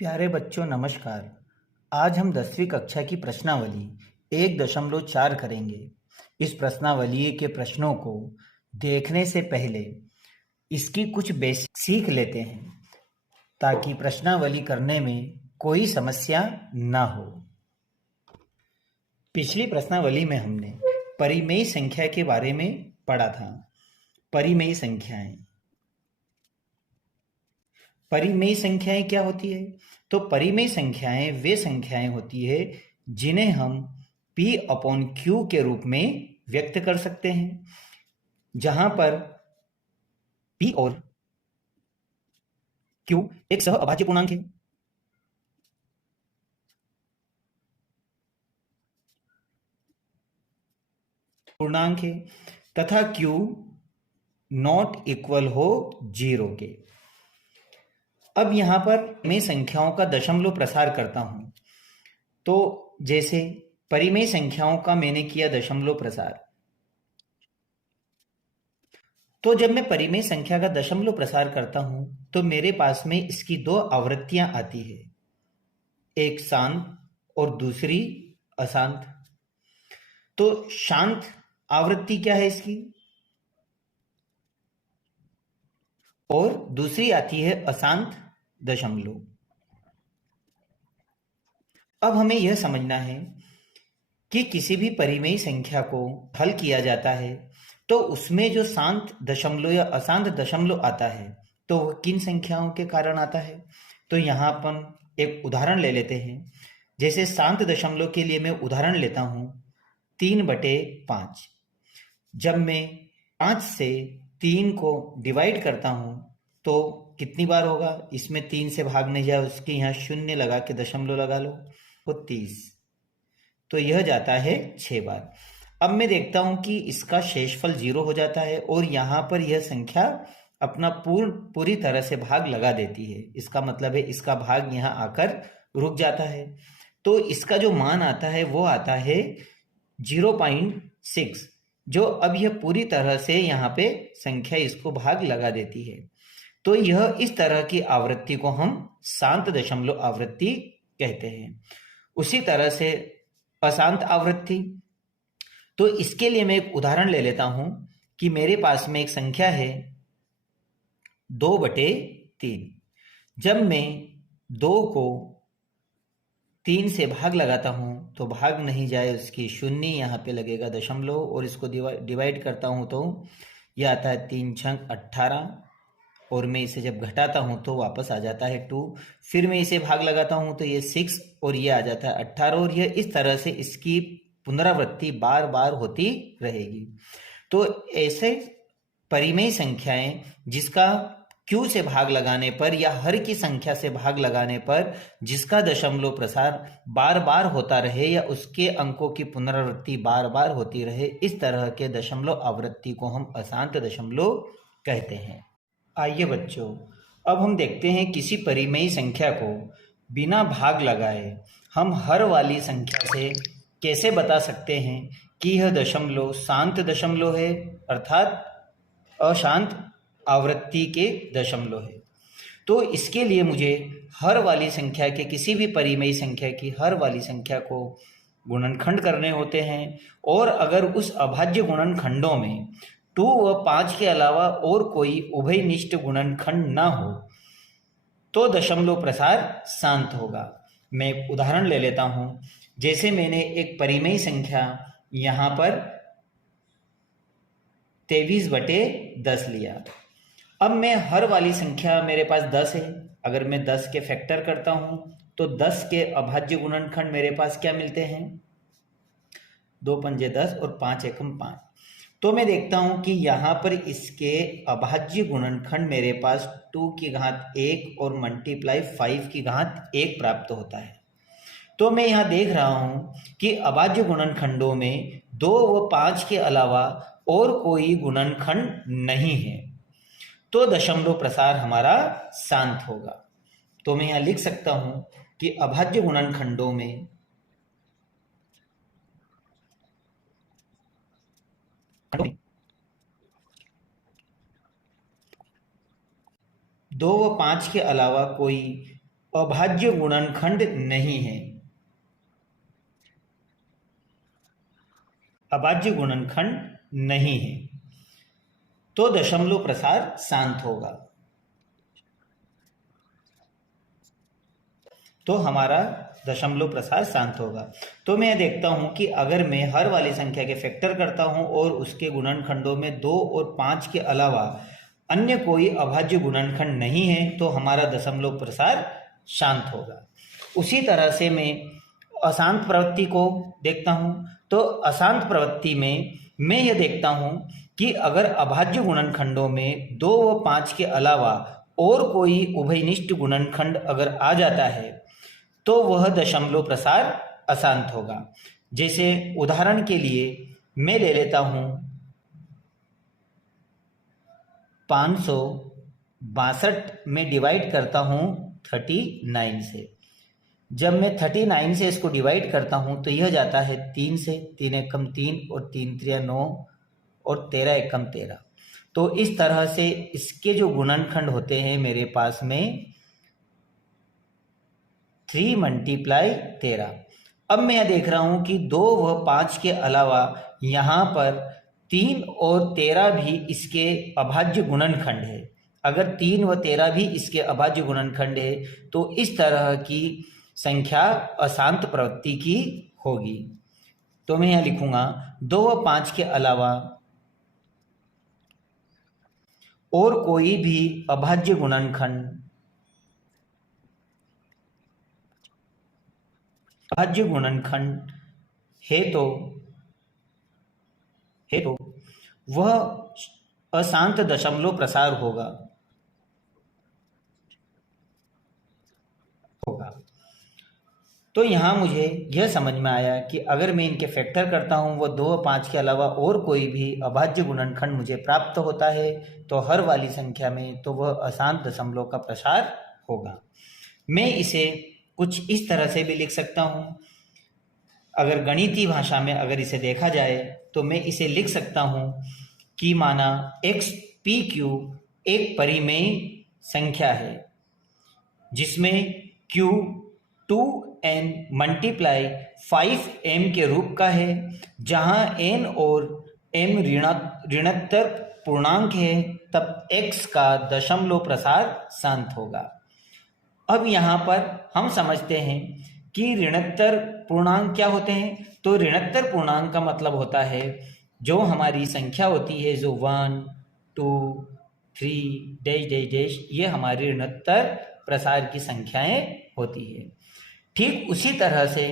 प्यारे बच्चों नमस्कार। आज हम 10वीं कक्षा की प्रश्नावली 1.4 करेंगे। इस प्रश्नावली के प्रश्नों को देखने से पहले इसकी कुछ बेसिक सीख लेते हैं ताकि प्रश्नावली करने में कोई समस्या ना हो। पिछली प्रश्नावली में हमने परिमेय संख्या के बारे में पढ़ा था। परिमेय संख्याएं परिमेय संख्याएं क्या होती है? तो परिमेय संख्याएं वे संख्याएं होती है जिन्हें हम P अपॉन Q के रूप में व्यक्त कर सकते हैं, जहां पर P और Q एक सह अभाज्य पूर्णांक है। तथा Q नॉट इक्वल हो 0 के। अब यहां पर मैं संख्याओं का दशमलव प्रसार करता हूं। तो जैसे परिमेय संख्याओं का मैंने किया दशमलव प्रसार, तो जब मैं परिमेय संख्या का दशमलव प्रसार करता हूं तो मेरे पास में इसकी दो आवृत्तियां आती है, एक शांत और दूसरी अशांत। तो शांत आवृत्ति क्या है इसकी, और दूसरी आती है अशांत दशमलव। अब हमें यह समझना है कि किसी भी परिमेय संख्या को हल किया जाता है तो उसमें जो शांत दशमलव या अशांत दशमलव आता है तो वह किन संख्याओं के कारण आता है। तो यहाँ अपन एक उदाहरण ले लेते हैं। जैसे शांत दशमलव के लिए मैं उदाहरण लेता हूँ 3/5। जब मैं 5 से 3 को डिवाइड करता हूँ तो कितनी बार होगा, इसमें 3 से भाग नहीं जाए, उसके यहाँ शून्य लगा के दशमलव लगा लो, वो 30। तो यह जाता है 6 बार। अब मैं देखता हूं कि इसका शेषफल 0 हो जाता है और यहां पर यह संख्या अपना पूरी तरह से भाग लगा देती है। इसका मतलब है इसका भाग यहां आकर रुक जाता है। तो इसका जो मान आता है वो आता है 0.6, जो अब यह पूरी तरह से यहाँ पे संख्या इसको भाग लगा देती है। तो यह इस तरह की आवृत्ति को हम शांत दशमलव आवृत्ति कहते हैं। उसी तरह से अशांत आवृत्ति, तो इसके लिए मैं एक उदाहरण ले लेता हूं कि मेरे पास में एक संख्या है 2/3। जब मैं 2 को 3 से भाग लगाता हूं तो भाग नहीं जाए, उसकी शून्य यहाँ पे लगेगा दशमलव, और इसको डिवाइड करता हूं तो यह आता है 3 छंग 18, और मैं इसे जब घटाता हूं तो वापस आ जाता है 2। फिर मैं इसे भाग लगाता हूं तो ये 6 और ये आ जाता है 18, और यह इस तरह से इसकी पुनरावृत्ति बार बार होती रहेगी। तो ऐसे परिमेय संख्याएं जिसका Q से भाग लगाने पर या हर की संख्या से भाग लगाने पर जिसका दशमलव प्रसार बार बार होता रहे या उसके अंकों की पुनरावृत्ति बार बार होती रहे, इस तरह के दशमलव आवृत्ति को हम अशांत दशमलव कहते हैं। आइए बच्चों, अब हम देखते हैं किसी परिमेय संख्या को बिना भाग लगाए हम हर वाली संख्या से कैसे बता सकते हैं कि यह दशमलव शांत दशमलव है, अर्थात अशांत आवृत्ति के दशमलव है। तो इसके लिए मुझे हर वाली संख्या के, किसी भी परिमेय संख्या की हर वाली संख्या को गुणनखंड करने होते हैं, और अगर उस अभाज्य गुणनखंडों में 2 व 5 के अलावा और कोई उभयनिष्ठ गुणनखंड ना हो तो दशमलव प्रसार शांत होगा। मैं एक उदाहरण ले लेता हूं। जैसे मैंने एक परिमेय संख्या यहां पर 23/10 लिया। अब मैं हर वाली संख्या, मेरे पास 10 है, अगर मैं 10 के फैक्टर करता हूं तो 10 के अभाज्य गुणनखंड मेरे पास क्या मिलते हैं, 2 पंजे 10 और 5 एकम 5। तो मैं देखता हूं कि यहां पर इसके अभाज्य गुणनखंड मेरे पास 2 की घात 1 और मल्टीप्लाई 5 की घात 1 प्राप्त होता है। तो मैं यहां देख रहा हूं कि अभाज्य गुणनखंडों में 2 व 5 के अलावा और कोई गुणनखंड नहीं है, तो दशमलव प्रसार हमारा शांत होगा। तो मैं यहां लिख सकता हूं कि अभाज्य गुणनखंडों में 2 व 5 के अलावा कोई अभाज्य गुणनखंड नहीं है, अभाज्य गुणनखंड नहीं है, तो दशमलव प्रसार शांत होगा। तो हमारा दशमलव प्रसार शांत होगा। तो मैं देखता हूं कि अगर मैं हर वाली संख्या के फैक्टर करता हूं और उसके गुणनखंडों में 2 और 5 के अलावा अन्य कोई अभाज्य गुणनखंड नहीं है तो हमारा दशमलव प्रसार शांत होगा। उसी तरह से मैं अशांत प्रवृत्ति को देखता हूं। तो अशांत प्रवृत्ति में मैं यह देखता हूं कि अगर अभाज्य गुणनखंडों में 2 व 5 के अलावा और कोई उभयनिष्ठ गुणनखंड अगर आ जाता है तो वह दशमलव प्रसार अशांत होगा। जैसे उदाहरण के लिए मैं ले लेता हूं 562 में डिवाइड करता हूं 39 से। जब मैं 39 से इसको डिवाइड करता हूं तो यह जाता है 3 से, 3 एकम 3 और 3 त्रिया 9 और 13 एकम 13। तो इस तरह से इसके जो गुणनखंड होते हैं मेरे पास में 3 मल्टीप्लाई 13। अब मैं यह देख रहा हूं कि 2 व 5 के अलावा यहाँ पर 3 और 13 भी इसके अभाज्य गुणनखंड है। अगर 3 व 13 भी इसके अभाज्य गुणनखंड है तो इस तरह की संख्या अशांत प्रवृत्ति की होगी। तो मैं यहाँ लिखूंगा 2 व 5 के अलावा और कोई भी अभाज्य गुणनखंड अभाज्य गुणनखंड है तो वह अशांत दशमलव प्रसार होगा। तो यहाँ मुझे यह समझ में आया कि अगर मैं इनके फैक्टर करता हूँ वो 2 व 5 के अलावा और कोई भी अभाज्य गुणनखंड मुझे प्राप्त होता है तो हर वाली संख्या में तो वह अशांत दशमलव का प्रसार होगा। मैं इसे कुछ इस तरह से भी लिख सकता हूँ। अगर गणितीय भाषा में अगर इसे देखा जाए तो मैं इसे लिख सकता हूँ कि माना x p q एक परिमेय संख्या है जिसमें q 2n मल्टीप्लाई 5m के रूप का है, जहाँ n और m ऋणात्तर पूर्णांक है, तब x का दशमलव प्रसार शांत होगा। अब यहाँ पर हम समझते हैं कि ऋणात्तर पूर्णांक क्या होते हैं। तो ऋणात्तर पूर्णांक का मतलब होता है जो हमारी संख्या होती है जो 1 2 3 डैश डैश डैश, ये हमारी ऋणात्तर प्रसार की संख्याएं होती है। ठीक उसी तरह से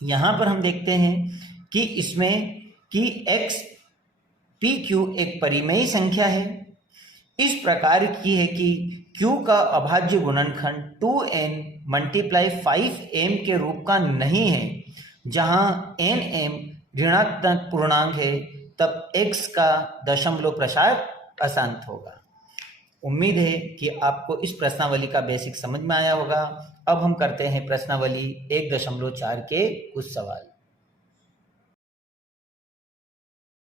यहाँ पर हम देखते हैं कि इसमें कि x p q एक परिमेय संख्या है, इस प्रकार की है कि q का अभाज्य गुणनखंड 2n मल्टीप्लाई 5m के रूप का नहीं है, जहाँ nm ऋणात्मक पूर्णांक है, तब x का दशमलव प्रसार अशांत होगा। उम्मीद है कि आपको इस प्रश्नावली का बेसिक समझ में आया होगा। अब हम करते हैं प्रश्नावली 1.4 के कुछ सवाल।